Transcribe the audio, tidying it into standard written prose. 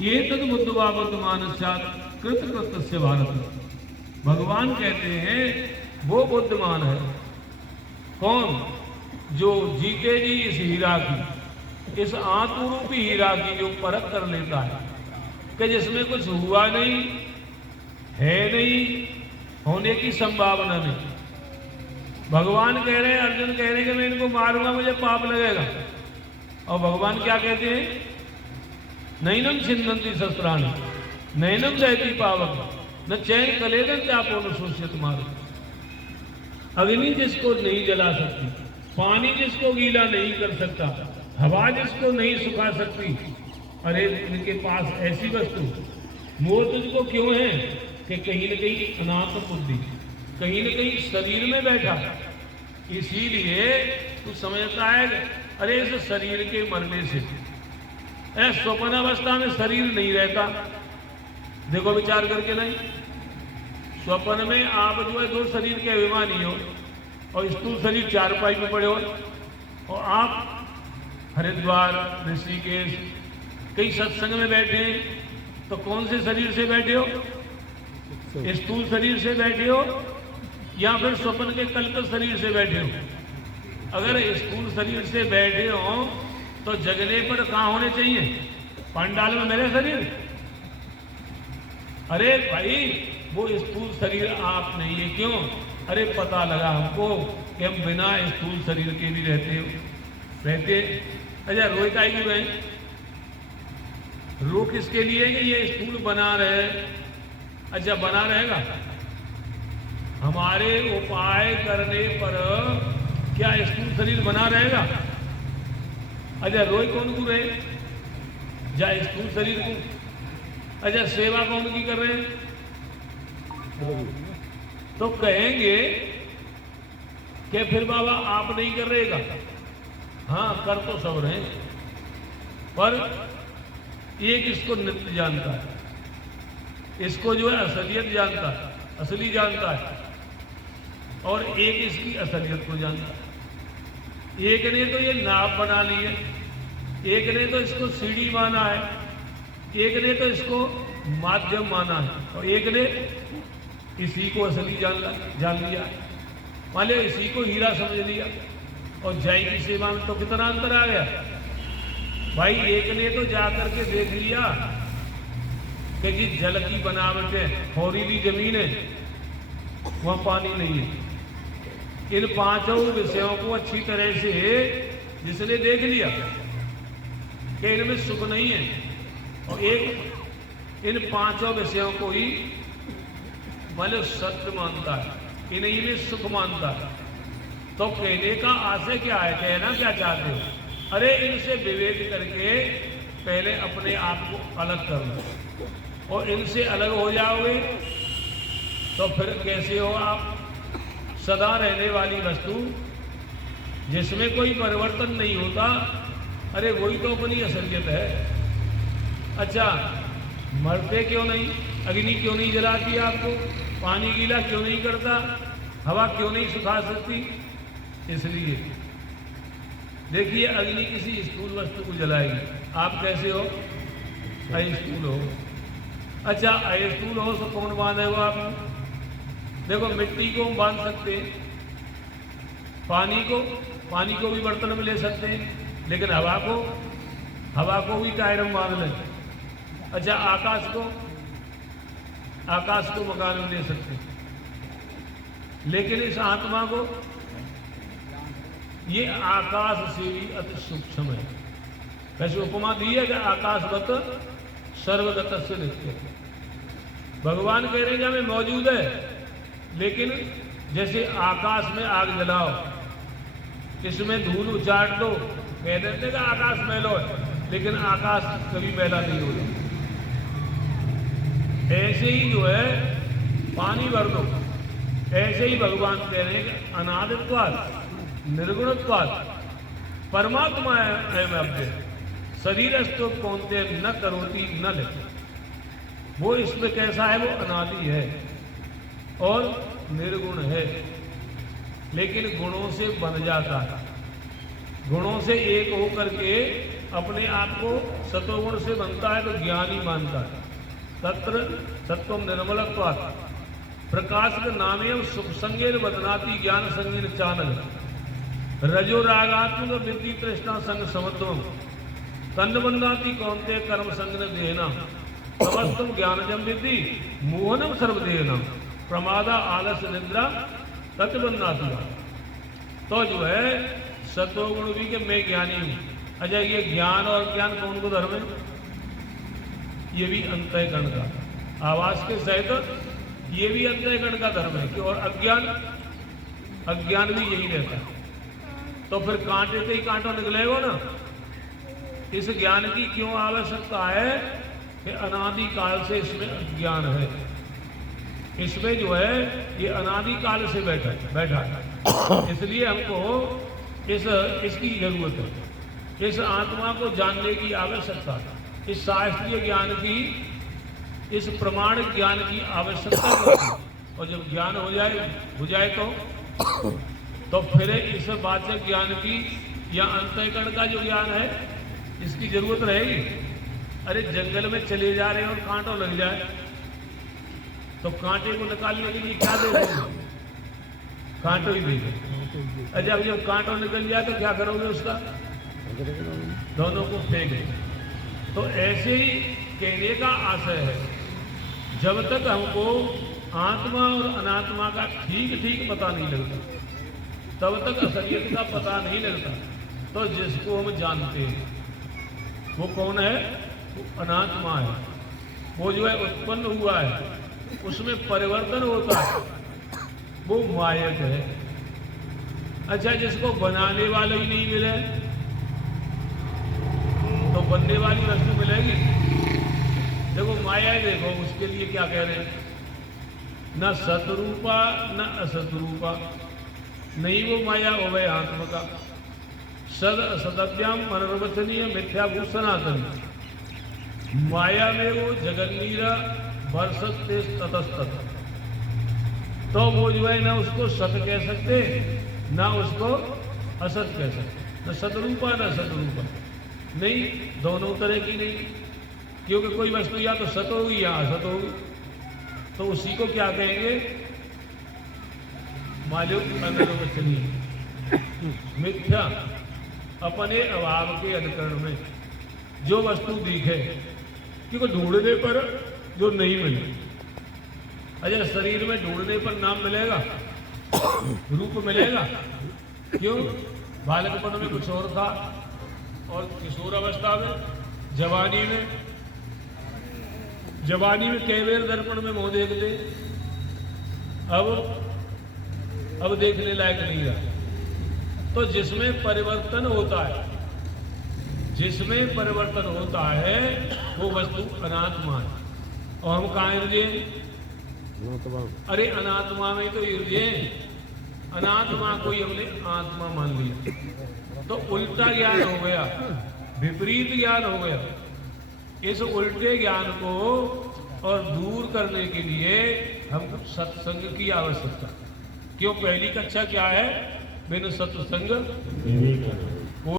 ये तद बुद्धवा बुद्धमान कृत कृत से भारत। भगवान कहते हैं वो बुद्धिमान है कौन? जो जीते जी इस हीरा की, इस आत्म रूपी हीरा की जो परख कर लेता है कि जिसमें कुछ हुआ नहीं है, नहीं होने की संभावना नहीं। भगवान कह रहे हैं, अर्जुन कह रहे हैं कि मैं इनको मारूंगा मुझे पाप लगेगा, और भगवान क्या कहते हैं? नैनम छिन्नन्ति शस्त्राणि नैनम दहति पावक न चैन कलेदन चापो न शोषित मारो। अग्नि जिसको नहीं जला सकती, पानी जिसको गीला नहीं कर सकता, हवा जिसको नहीं सुखा सकती, अरे इनके पास ऐसी वस्तु मोह तुझको क्यों है कि कहीं न कहीं अनाथ बुद्धि कहीं न कहीं शरीर में बैठा, इसीलिए तू समझता है अरे इस शरीर के मरने से स्वप्न अवस्था में शरीर नहीं रहता। देखो विचार करके, नहीं स्वप्न में आप जो है 2 शरीर के अभिमानी हो और स्थूल शरीर चारपाई में पड़े हो, और आप हरिद्वार ऋषिकेश कई सत्संग में बैठे हैं, तो कौन से शरीर से बैठे हो? स्थूल शरीर से बैठे हो या फिर स्वप्न के कल्प शरीर से बैठे हो? अगर स्थूल शरीर से बैठे हो तो जगने पर कहाँ होने चाहिए? पंडाल में मेरे शरीर? अरे भाई वो स्थूल शरीर आप नहीं है। क्यों? अरे पता लगा हमको कि हम बिना स्थूल शरीर के भी रहते। अच्छा रोए काहे क्यों रहे? रो किसके लिए? कि ये स्थूल बना रहे। अच्छा बना रहेगा? हमारे उपाय करने पर क्या स्थूल शरीर बना रहेगा? अच्छा रोए कौन को रहे? जा स्थूल शरीर को। अच्छा सेवा कौन की कर रहे हैं? तो कहेंगे कि फिर बाबा आप नहीं कर रहेगा। हाँ कर तो सब रहे, पर एक इसको नित्य जानता है, इसको जो है असलियत जानता है, असली जानता है, और एक इसकी असलियत को जानता है। एक ने तो ये नाप बना ली है, एक ने तो इसको सीढ़ी माना है, एक ने तो इसको माध्यम माना है, और एक ने इसी को असली जान लिया। मान लिया इसी को हीरा समझ लिया, और जय की सेवा में तो कितना अंतर आ गया भाई। एक ने तो जाकर के देख लिया कि जी जल की बनावट है, होरीली जमीन है, वहां पानी नहीं है। इन 5 विषयों को अच्छी तरह से जिसने देख लिया कि इनमें सुख नहीं है, और एक इन 5 विषयों को ही मतलब सत्य मानता है, इन्हीं में सुख मानता है, तो कहने का आशय क्या है? कहना क्या चाहते हो? अरे इनसे विवेक करके पहले अपने आप को अलग कर लो, और इनसे अलग हो जाओगे तो फिर कैसे हो आप? सदा रहने वाली वस्तु जिसमें कोई परिवर्तन नहीं होता, अरे वही तो अपनी असलियत है। अच्छा मरते क्यों नहीं? अग्नि क्यों नहीं जलाती आपको? पानी गीला क्यों नहीं करता? हवा क्यों नहीं सुखा सकती? इसलिए देखिए अग्नि किसी स्थूल वस्तु को जलाएगी, आप कैसे हो? अस्थूल हो। अच्छा अस्थूल हो तो कौन बांधे हो आप? देखो मिट्टी को हम बांध सकते हैं, पानी को भी बर्तन में ले सकते हैं, लेकिन हवा को भी टायर में बांध लें। अच्छा आकाश को मकान में ले सकते हैं, लेकिन इस आत्मा को, ये आकाश से भी अति सूक्ष्म है। वैसे उपमा दी है कि आकाशवत सर्वगत से नित्य। भगवान कह रहे हैं हमें मौजूद है, लेकिन जैसे आकाश में आग जलाओ, इसमें धूल उचाट दो, कह देते कि आकाश मैलो है, लेकिन आकाश कभी मैला नहीं होता। ऐसे ही जो है पानी भर दो, ऐसे ही भगवान कह रहे हैं कि अनादित्वात् निर्गुणत्वात् परमात्मा है मैं अपने शरीरस्थो कौनते न करोति न लिखे। वो इसमें कैसा है? वो अनादि है और निर्गुण है, लेकिन गुणों से बन जाता है। गुणों से एक होकर के अपने आप को सतोगुण से बनता है तो ज्ञानी मानता है। तत्र सत्वम निर्मलत्वात् प्रकाश नामेव सुख संगेन बदनाति ज्ञान संगेन चानल रजो रागात्मक वृत्ति तृष्णा संग समत्वम तन्नबंधाति कौन्ते कर्म संगन देना समस्तम ज्ञानजम विद्धि मोहनम सर्वदेहनम प्रमादा आलस्य निद्रा तत्बंधाति। तो जो है सतोगुण भी के मैं ज्ञानी हूँ। अच्छा, ये ज्ञान और ज्ञान कौन को धर्म है? ये भी अंतःकरण का आवास के सहित ये भी अंतःकरण का धर्म है कि और अज्ञान भी यही रहता है। तो फिर कांटे से ही कांटा निकलेगा ना। इस ज्ञान की क्यों आवश्यकता है कि अनादि काल से इसमें अज्ञान है, इसमें जो है ये अनादि काल से बैठा है। इसलिए हमको इसकी जरूरत है, इस आत्मा को जानने की आवश्यकता है, इस शास्त्रीय ज्ञान की, इस प्रमाणिक ज्ञान की आवश्यकता होती है। और जब ज्ञान हो जाए तो फिर इस वाचक ज्ञान की या अंतःकरण का जो ज्ञान है इसकी जरूरत रहेगी। अरे जंगल में चले जा रहे हैं और कांटा लग जाए तो कांटे को निकालने के लिए क्या देंगे? कांटो ही देंगे। अच्छा, जब कांटा निकल जाए तो क्या करोगे? उसका दोनों को फेंक देंगे। तो ऐसे ही कहने का आशय है, जब तक हमको आत्मा और अनात्मा का ठीक पता नहीं लगता तब तक असलियत का पता नहीं लगता। तो जिसको हम जानते हैं वो कौन है? वो अनात्मा है। वो जो है उत्पन्न हुआ है, उसमें परिवर्तन होता है, वो मायक है। अच्छा, जिसको बनाने वाले ही नहीं मिले तो बनने वाली वस्तु मिलेगी? देखो माया है, देखो उसके लिए क्या कह रहे हैं, न सतरूपा न असतरूपा, नहीं वो माया हो गए आत्मा का। सद असदव्याम मनोवचनीय मिथ्याभूत सनातन, माया में वो जगन्नीरा वर्षते ततस्तत। तो वो जो है ना उसको सत कह सकते ना उसको असत कह सकते, न सतरूपा न सतरूपा, नहीं, दोनों तरह की नहीं। क्योंकि कोई वस्तु या तो सत होगी या असत होगी, तो उसी को क्या कहेंगे? मालूम अनिर्वचनीय मिथ्या, अपने अभाव के अनुकरण में जो वस्तु दिखे, क्योंकि ढूंढने पर जो नहीं मिले। अच्छा, शरीर में ढूंढने पर नाम मिलेगा, रूप मिलेगा? क्यों? बालकपन में कुछ और था और किशोर अवस्था में, जवानी में कई बार दर्पण में मुंह देख ले, अब देखने लायक नहीं रहा। तो जिसमें परिवर्तन होता है वो वस्तु अनात्मा है। और हम कहाँ हृदय? अरे अनात्मा में तो हृदय, अनात्मा को ही हमने आत्मा मान लिया, तो उल्टा ज्ञान हो गया, विपरीत ज्ञान हो गया। इस उल्टे ज्ञान को और दूर करने के लिए हमको सत्संग की आवश्यकता। क्यों? पहली कक्षा क्या है? बिन सत्संग विवेक।